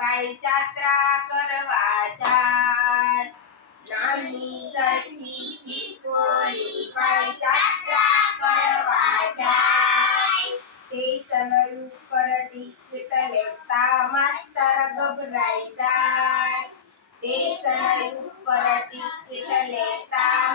ભાઈ જાત્રા કરવા જાય નાની સરખી ખિસકોલી ભાઈ જાત્રા કરવા જાય? સ્ટેશન ઉપર ટિકિટ લેતા માસ્તર ગભરાઈ જાય. સ્ટેશન ઉપર ટિકિટ લેતા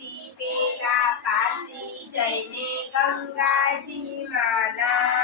સૌથી પેલા કાશી જઈને ગંગાજી માનાય